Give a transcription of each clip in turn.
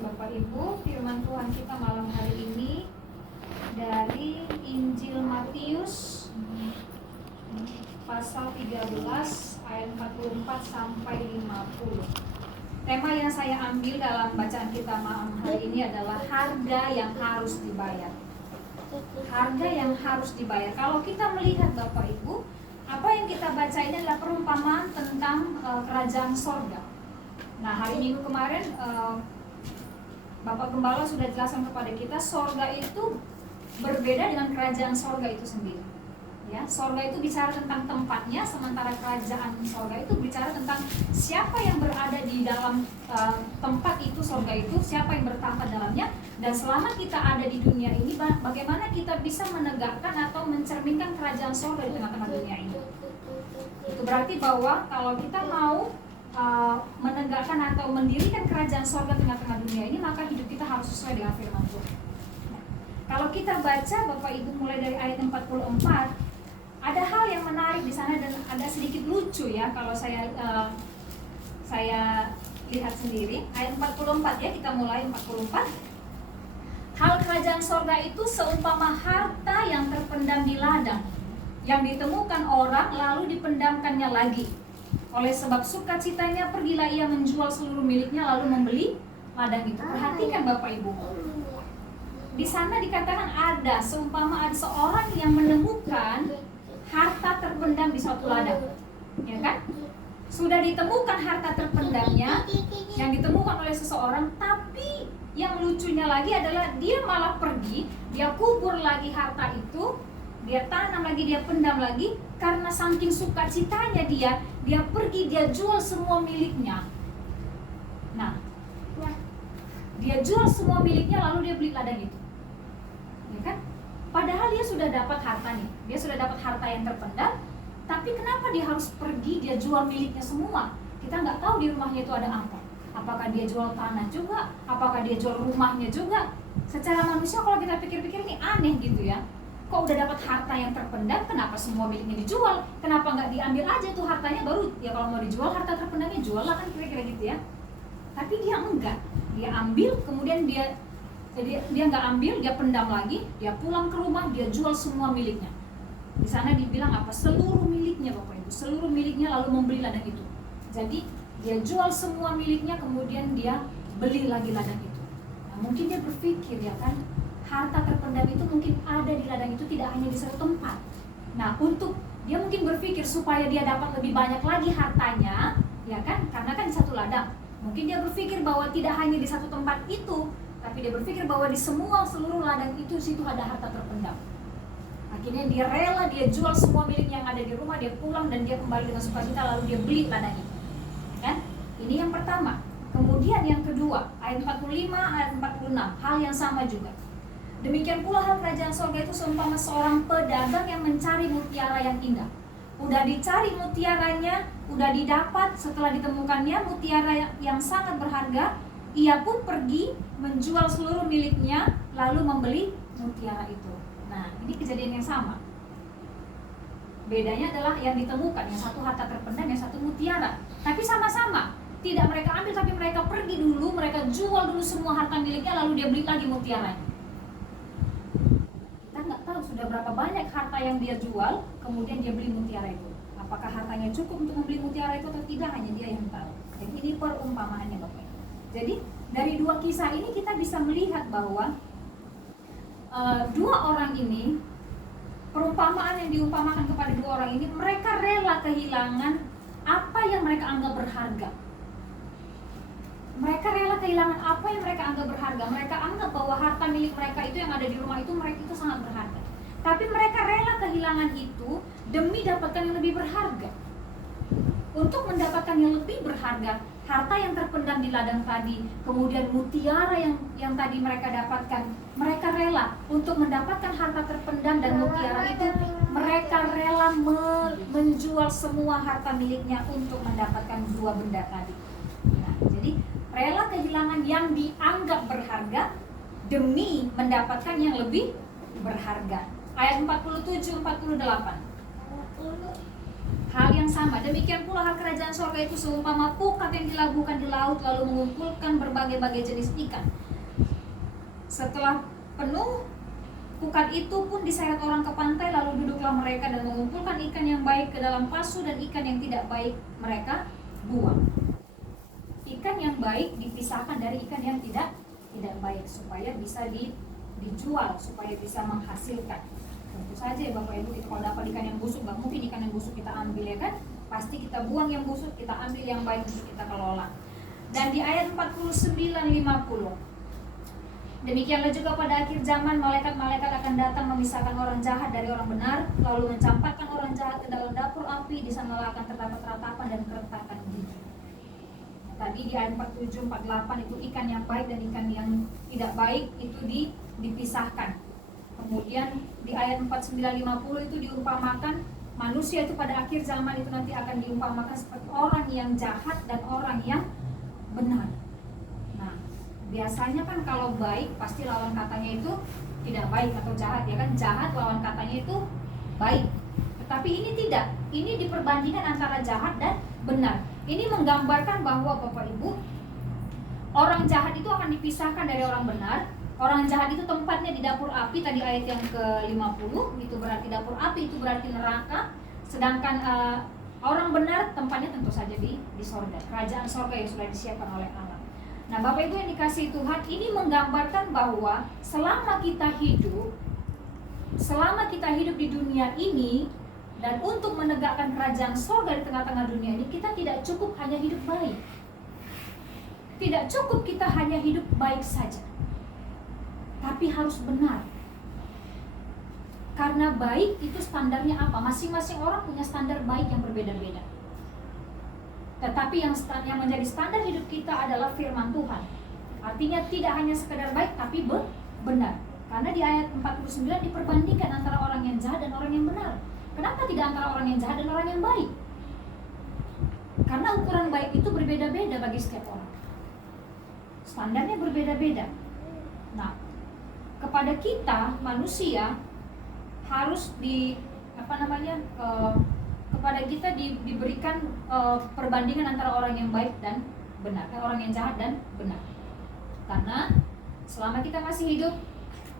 kasih Bapak Ibu, firman Tuhan kita malam hari ini dari Injil Matius pasal 13 ayat 44 sampai 50. Tema yang saya ambil dalam bacaan kita malam hari ini adalah harga yang harus dibayar. Harga yang harus dibayar. Kalau kita melihat Bapak Ibu, apa yang kita baca ini adalah perumpamaan tentang kerajaan sorga. Nah, hari Minggu kemarin Bapak Gembala sudah jelaskan kepada kita, sorga itu berbeda dengan kerajaan sorga itu sendiri. Ya, sorga itu bicara tentang tempatnya, sementara kerajaan sorga itu bicara tentang siapa yang berada di dalam tempat itu, sorga itu, siapa yang bertahta dalamnya. Dan selama kita ada di dunia ini, bagaimana kita bisa menegakkan atau mencerminkan kerajaan sorga di tengah-tengah dunia ini. Itu berarti bahwa kalau kita mau menegakkan atau mendirikan kerajaan sorga tengah-tengah dunia ini, maka hidup kita harus sesuai dengan firman Tuhan. Nah, kalau kita baca Bapak Ibu mulai dari ayat 44, ada hal yang menarik di sana dan ada sedikit lucu ya kalau saya lihat sendiri. Ayat 44 ya, kita mulai 44. Hal kerajaan sorga itu seumpama harta yang terpendam di ladang, yang ditemukan orang lalu dipendamkannya lagi. Oleh sebab sukacitanya pergilah ia menjual seluruh miliknya lalu membeli ladang itu. Perhatikan Bapak Ibu, di sana dikatakan ada seumpama ada seorang yang menemukan harta terpendam di suatu ladang, ya kan? Sudah ditemukan harta terpendamnya, yang ditemukan oleh seseorang, tapi yang lucunya lagi adalah dia malah pergi, dia kubur lagi harta itu, dia tanam lagi, dia pendam lagi, karena saking sukacitanya dia pergi, dia jual semua miliknya. Nah, dia jual semua miliknya lalu dia beli ladang itu, ya kan? Padahal dia sudah dapat harta nih, dia sudah dapat harta yang terpendam, tapi kenapa dia harus pergi, dia jual miliknya semua? Kita nggak tahu di rumahnya itu ada apa. Apakah dia jual tanah juga? Apakah dia jual rumahnya juga? Secara manusia kalau kita pikir-pikir ini aneh gitu ya. Kok udah dapat harta yang terpendam, kenapa semua miliknya dijual? Kenapa nggak diambil aja tuh hartanya, baru ya kalau mau dijual harta terpendamnya jual lah, kan kira-kira gitu ya. Tapi dia enggak, dia ambil, kemudian dia nggak ambil, dia pendam lagi, dia pulang ke rumah, dia jual semua miliknya. Di sana dibilang apa? Seluruh miliknya Bapak Ibu, seluruh miliknya lalu membeli ladang itu. Jadi dia jual semua miliknya, kemudian dia beli lagi ladang itu. Nah, mungkin dia berpikir ya kan, harta terpendam itu mungkin ada di ladang itu, tidak hanya di satu tempat. Nah, untuk dia mungkin berpikir supaya dia dapat lebih banyak lagi hartanya, ya kan? Karena kan di satu ladang. Mungkin dia berpikir bahwa tidak hanya di satu tempat itu, tapi dia berpikir bahwa di seluruh ladang itu situ ada harta terpendam. Akhirnya dia rela, dia jual semua milik yang ada di rumah, dia pulang dan dia kembali dengan sukacita lalu dia beli ladang itu. Kan? Ini yang pertama. Kemudian yang kedua, ayat 45, ayat 46, hal yang sama juga. Demikian pula hal kerajaan sorga itu seumpama seorang pedagang yang mencari mutiara yang indah. Udah dicari mutiaranya, udah didapat, setelah ditemukannya mutiara yang sangat berharga, ia pun pergi menjual seluruh miliknya lalu membeli mutiara itu. Nah, ini kejadian yang sama. Bedanya adalah yang ditemukan, yang satu harta terpendam, yang satu mutiara. Tapi sama-sama, tidak mereka ambil, tapi mereka pergi dulu, mereka jual dulu semua harta miliknya lalu dia beli lagi mutiaranya. Nggak tahu sudah berapa banyak harta yang dia jual, kemudian dia beli mutiara itu. Apakah hartanya cukup untuk membeli mutiara itu atau tidak, hanya dia yang tahu. Jadi ini perumpamaannya Bapak. Jadi dari dua kisah ini kita bisa melihat bahwa dua orang ini, perumpamaan yang diumpamakan kepada dua orang ini, mereka rela kehilangan apa yang mereka anggap berharga. Mereka rela kehilangan apa yang mereka anggap berharga. Mereka anggap bahwa harta milik mereka itu yang ada di rumah itu, mereka itu sangat berharga. Tapi mereka rela kehilangan itu demi dapatkan yang lebih berharga. Untuk mendapatkan yang lebih berharga, harta yang terpendam di ladang tadi, kemudian mutiara yang tadi mereka dapatkan, mereka rela untuk mendapatkan harta terpendam dan mutiara itu, mereka rela menjual semua harta miliknya untuk mendapatkan dua benda tadi. Nah, jadi rela kehilangan yang dianggap berharga demi mendapatkan yang lebih berharga. Ayat 47-48. hal yang sama. Demikian pula hal kerajaan sorga itu seumpama pukat yang dilabuhkan di laut lalu mengumpulkan berbagai-bagai jenis ikan. Setelah penuh, pukat itu pun diseret orang ke pantai, lalu duduklah mereka dan mengumpulkan ikan yang baik ke dalam pasu dan ikan yang tidak baik mereka buang. Ikan yang baik dipisahkan dari ikan yang tidak baik supaya bisa dijual, supaya bisa menghasilkan. Tentu saja ya Bapak Ibu, kita kalau dapat ikan yang busuk, gak mungkin ikan yang busuk kita ambil ya kan. Pasti kita buang yang busuk, kita ambil yang baik untuk kita kelola. Dan di ayat 49-50, demikianlah juga pada akhir zaman malaikat-malaikat akan datang memisahkan orang jahat dari orang benar, lalu mencampakkan orang jahat ke dalam dapur api. Di sanalah akan terdapat ratapan dan keretakan gigi. Tadi di ayat 47-48 itu ikan yang baik dan ikan yang tidak baik itu dipisahkan. Kemudian di ayat 49-50 itu diumpamakan manusia itu pada akhir zaman itu nanti akan diumpamakan seperti orang yang jahat dan orang yang benar. Nah, biasanya kan kalau baik pasti lawan katanya itu tidak baik atau jahat ya kan. Jahat lawan katanya itu baik. Tetapi ini tidak. Ini diperbandingkan antara jahat dan benar. Ini menggambarkan bahwa Bapak Ibu, orang jahat itu akan dipisahkan dari orang benar. Orang jahat itu tempatnya di dapur api, tadi ayat yang ke-50, itu berarti dapur api, itu berarti neraka. Sedangkan orang benar tempatnya tentu saja di sorga, kerajaan sorga yang sudah disiapkan oleh Allah. Nah Bapak Ibu yang dikasihi Tuhan, ini menggambarkan bahwa selama kita hidup di dunia ini, dan untuk menegakkan kerajaan sorga di tengah-tengah dunia ini, kita tidak cukup hanya hidup baik. Tidak cukup kita hanya hidup baik saja, tapi harus benar. Karena baik itu standarnya apa? Masing-masing orang punya standar baik yang berbeda-beda. Tetapi yang menjadi standar hidup kita adalah firman Tuhan. Artinya tidak hanya sekedar baik, tapi benar. Karena di ayat 49 diperbandingkan antara orang yang jahat dan orang yang benar. Kenapa tidak antara orang yang jahat dan orang yang baik? Karena ukuran baik itu berbeda-beda bagi setiap orang. Standarnya berbeda-beda. Nah, kepada kita manusia harus kepada kita diberikan perbandingan antara orang yang baik dan benar, orang yang jahat dan benar. Karena selama kita masih hidup,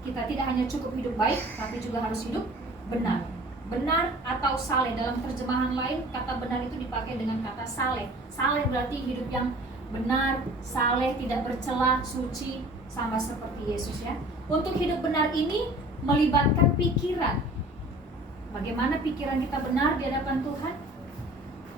kita tidak hanya cukup hidup baik, tapi juga harus hidup benar. Benar atau saleh, dalam terjemahan lain kata benar itu dipakai dengan kata saleh. Saleh berarti hidup yang benar, saleh, tidak bercela, suci, sama seperti Yesus ya. Untuk hidup benar ini melibatkan pikiran. Bagaimana pikiran kita benar di hadapan Tuhan?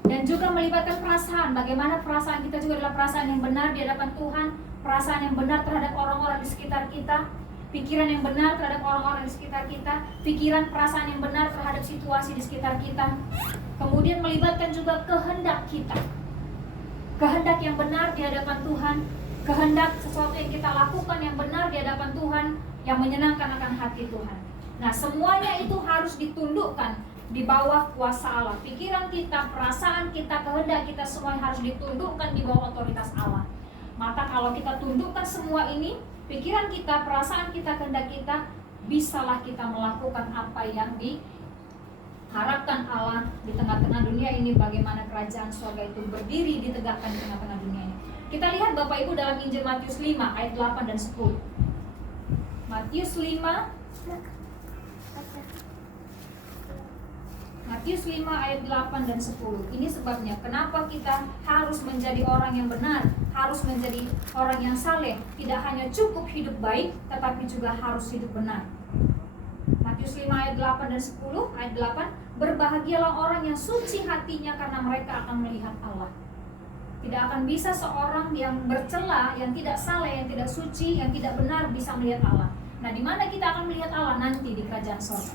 Dan juga melibatkan perasaan. Bagaimana perasaan kita juga adalah perasaan yang benar di hadapan Tuhan. Perasaan yang benar terhadap orang-orang di sekitar kita. Pikiran yang benar terhadap orang-orang di sekitar kita. Pikiran, perasaan yang benar terhadap situasi di sekitar kita. Kemudian melibatkan juga kehendak kita. Kehendak yang benar di hadapan Tuhan. Kehendak sesuatu yang kita lakukan yang benar di hadapan Tuhan, yang menyenangkan akan hati Tuhan. Nah, semuanya itu harus ditundukkan di bawah kuasa Allah. Pikiran kita, perasaan kita, kehendak kita, semuanya harus ditundukkan di bawah otoritas Allah. Maka kalau kita tundukkan semua ini, pikiran kita, perasaan kita, kehendak kita, bisalah kita melakukan apa yang diharapkan Allah di tengah-tengah dunia ini. Bagaimana kerajaan surga itu berdiri, ditegakkan di tengah-tengah dunia ini. Kita lihat Bapak Ibu dalam Injil Matius 5 ayat 8 dan 10. Matius 5 ayat 8 dan 10. Ini sebabnya kenapa kita harus menjadi orang yang benar, harus menjadi orang yang saleh. Tidak hanya cukup hidup baik, tetapi juga harus hidup benar. Matius 5 ayat 8 dan 10. Ayat 8, berbahagialah orang yang suci hatinya, karena mereka akan melihat Allah. Tidak akan bisa seorang yang bercela, yang tidak saleh, yang tidak suci, yang tidak benar bisa melihat Allah. Nah, di mana kita akan melihat Allah nanti di kerajaan surga.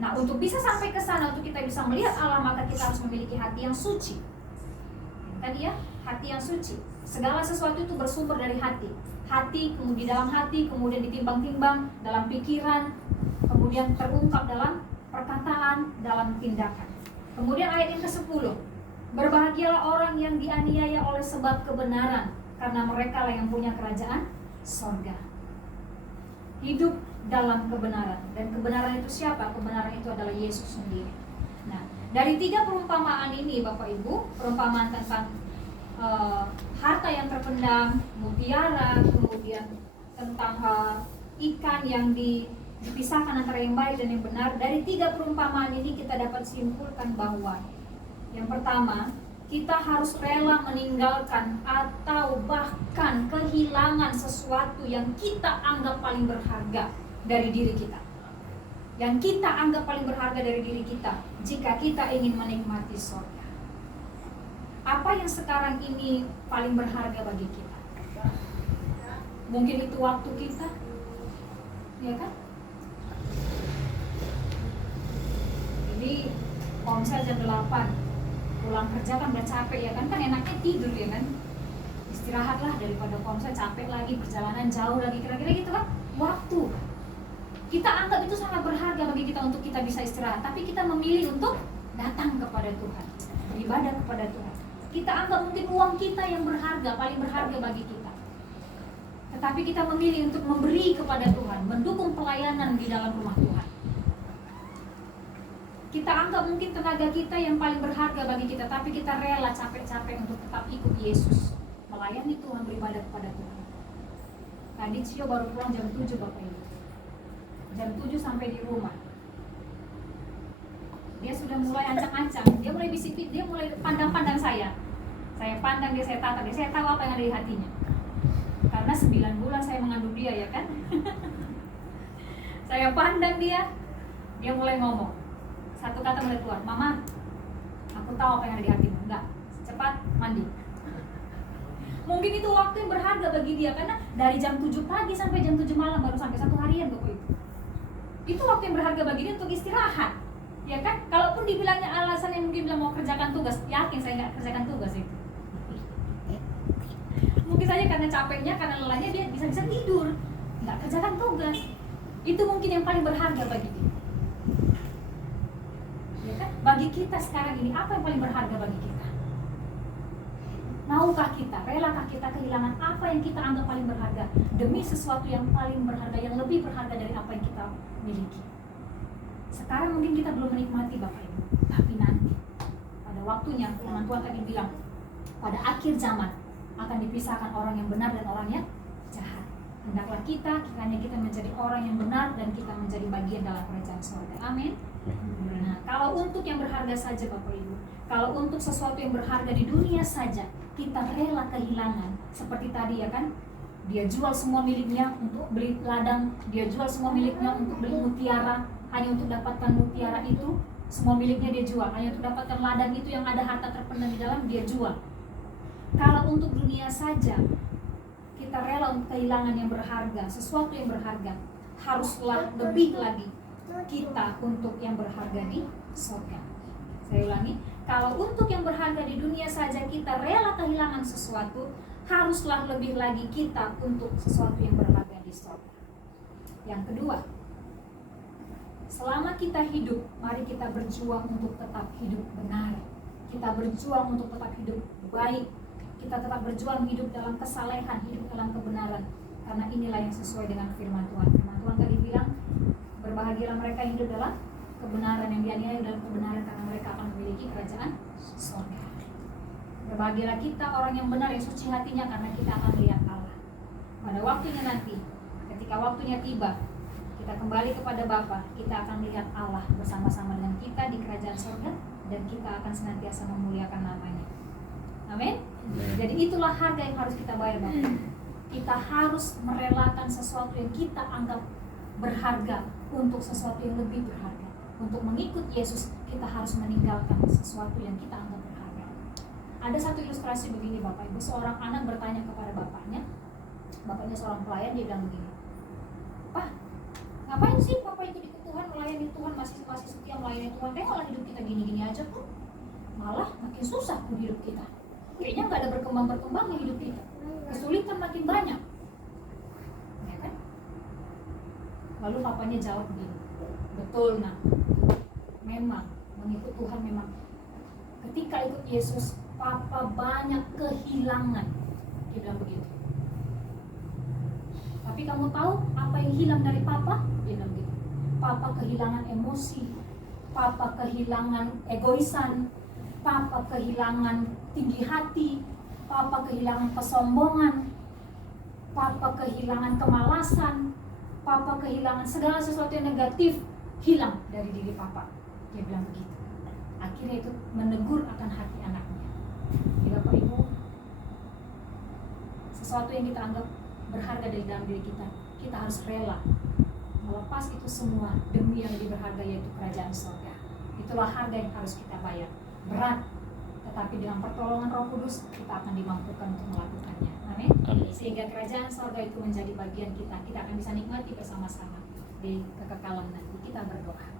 Nah, untuk bisa sampai ke sana, untuk kita bisa melihat Allah, maka kita harus memiliki hati yang suci. Tadi ya, hati yang suci. Segala sesuatu itu bersumber dari hati. Hati, kemudian di dalam hati, kemudian ditimbang-timbang dalam pikiran, kemudian terungkap dalam perkataan, dalam tindakan. Kemudian ayat yang ke-10. Berbahagialah orang yang dianiaya oleh sebab kebenaran, karena mereka lah yang punya kerajaan surga. Hidup dalam kebenaran. Dan kebenaran itu siapa? Kebenaran itu adalah Yesus sendiri. Nah, Dari 3 perumpamaan ini Bapak Ibu, perumpamaan tentang harta yang terpendam, mutiara, kemudian tentang ikan yang dipisahkan antara yang baik dan yang benar. Dari 3 perumpamaan ini kita dapat simpulkan bahwa yang pertama, kita harus rela meninggalkan atau bahkan kehilangan sesuatu yang kita anggap paling berharga dari diri kita. Yang kita anggap paling berharga dari diri kita jika kita ingin menikmati surga. Apa yang sekarang ini paling berharga bagi kita? Mungkin itu waktu kita, ya kan? Jadi kalau misalnya jam 8 pulang kerja kan udah capek ya kan enaknya tidur ya kan, istirahatlah daripada kalau misalnya capek lagi, perjalanan jauh lagi, kira-kira gitu kan. Waktu kita anggap itu sangat berharga bagi kita untuk kita bisa istirahat, tapi kita memilih untuk datang kepada Tuhan, beribadah kepada Tuhan. Kita anggap mungkin uang kita yang berharga, paling berharga bagi kita, tetapi kita memilih untuk memberi kepada Tuhan, mendukung pelayanan di dalam rumah Tuhan. Kita anggap mungkin tenaga kita yang paling berharga bagi kita, tapi kita rela capek-capek untuk tetap ikut Yesus, melayani Tuhan, beribadah kepada Tuhan. Tadi Cio baru pulang jam 7 Bapak Ibu. Jam 7 sampai di rumah. Dia sudah mulai ancang-ancang, dia mulai bisik-bisik, dia mulai pandang-pandang saya. Saya pandang dia, saya tatap dia, saya tahu apa yang ada di hatinya. Karena 9 bulan saya mengandung dia ya kan. Saya pandang dia mulai ngomong. Satu kata mulai keluar, "Mama, aku tahu apa yang ada di hatimu." Enggak, cepat mandi. Mungkin itu waktu yang berharga bagi dia, karena dari jam 7 pagi sampai jam 7 malam baru sampai 1 harian Bapak Ibu. Itu waktu yang berharga bagi dia untuk istirahat. Ya kan? Kalaupun dibilangnya alasan yang mungkin bilang mau kerjakan tugas, yakin saya nggak kerjakan tugas itu. Mungkin saja karena capeknya, karena lelahnya dia bisa-bisa tidur, nggak kerjakan tugas. Itu mungkin yang paling berharga bagi dia. Ya kan? Bagi kita sekarang ini, apa yang paling berharga bagi kita? Maukah kita, relakah kita kehilangan apa yang kita anggap paling berharga demi sesuatu yang paling berharga, yang lebih berharga dari apa yang kita miliki? Sekarang mungkin kita belum menikmati Bapak Ibu, tapi nanti pada waktunya firman Tuhan tadi bilang, pada akhir zaman akan dipisahkan orang yang benar dan orang yang jahat. Hendaklah kita, kiranya kita menjadi orang yang benar dan kita menjadi bagian dalam kerajaan surga. Amin. Nah, kalau untuk yang berharga saja Bapak Ibu, kalau untuk sesuatu yang berharga di dunia saja kita rela kehilangan, seperti tadi ya kan, dia jual semua miliknya untuk beli ladang, dia jual semua miliknya untuk beli mutiara, hanya untuk dapatkan mutiara itu, semua miliknya dia jual, hanya untuk dapatkan ladang itu yang ada harta terpendam di dalam, dia jual. Kalau untuk dunia saja kita rela untuk kehilangan yang berharga, sesuatu yang berharga, haruslah lebih lagi kita untuk yang berharga di surga. Saya ulangi, kalau untuk yang berharga di dunia saja kita rela kehilangan sesuatu, haruslah lebih lagi kita untuk sesuatu yang berharga di surga. Yang kedua, selama kita hidup, mari kita berjuang untuk tetap hidup benar. Kita berjuang untuk tetap hidup baik. Kita tetap berjuang hidup dalam kesalehan, hidup dalam kebenaran. Karena inilah yang sesuai dengan firman Tuhan. Firman Tuhan tadi bilang, berbahagialah mereka yang hidup dalam kebenaran, yang dianiaya dalam kebenaran, karena mereka akan memiliki kerajaan surga. Berbahagialah kita orang yang benar, yang suci hatinya, karena kita akan melihat Allah. Pada waktunya nanti, ketika waktunya tiba, kita kembali kepada Bapa, kita akan melihat Allah bersama-sama dengan kita di kerajaan surga, dan kita akan senantiasa memuliakan namanya. Amin. Jadi itulah harga yang harus kita bayar Bapak. Kita harus merelakan sesuatu yang kita anggap berharga untuk sesuatu yang lebih berharga. Untuk mengikut Yesus, kita harus meninggalkan sesuatu yang kita anggap berharga. Ada satu ilustrasi begini Bapak Ibu, seorang anak bertanya kepada bapaknya seorang pelayan, dia bilang begini, "Pak, ngapain sih Bapak ikut Tuhan, melayani Tuhan, masih setia melayani Tuhan? Tengoklah hidup kita gini-gini aja kok. Malah makin susah pun hidup kita. Kayaknya nggak ada berkembang-berkembangnya hidup kita. Kesulitan makin banyak." Ya kan? Lalu papanya jawab begini, "Betul nak, memang mengikut Tuhan memang. Ketika ikut Yesus, papa banyak kehilangan." Dia bilang begitu. "Tapi kamu tahu apa yang hilang dari papa?" Dia bilang begitu. "Papa kehilangan emosi, Papa kehilangan egoisan, Papa kehilangan tinggi hati, Papa kehilangan kesombongan, Papa kehilangan kemalasan, Papa kehilangan segala sesuatu yang negatif, hilang dari diri Papa. Dia bilang begitu. Akhirnya itu menegur akan hati anaknya. Jadi Bapak Ibu, sesuatu yang kita anggap berharga dari dalam diri kita, kita harus rela melepas itu semua demi yang lebih berharga, yaitu kerajaan surga. Itulah harga yang harus kita bayar. Berat, tetapi dengan pertolongan Roh Kudus kita akan dimampukan untuk melakukannya. Amin. Sehingga kerajaan surga itu menjadi bagian kita. Kita akan bisa nikmati bersama-sama di kekekalan nanti. Kita berdoa.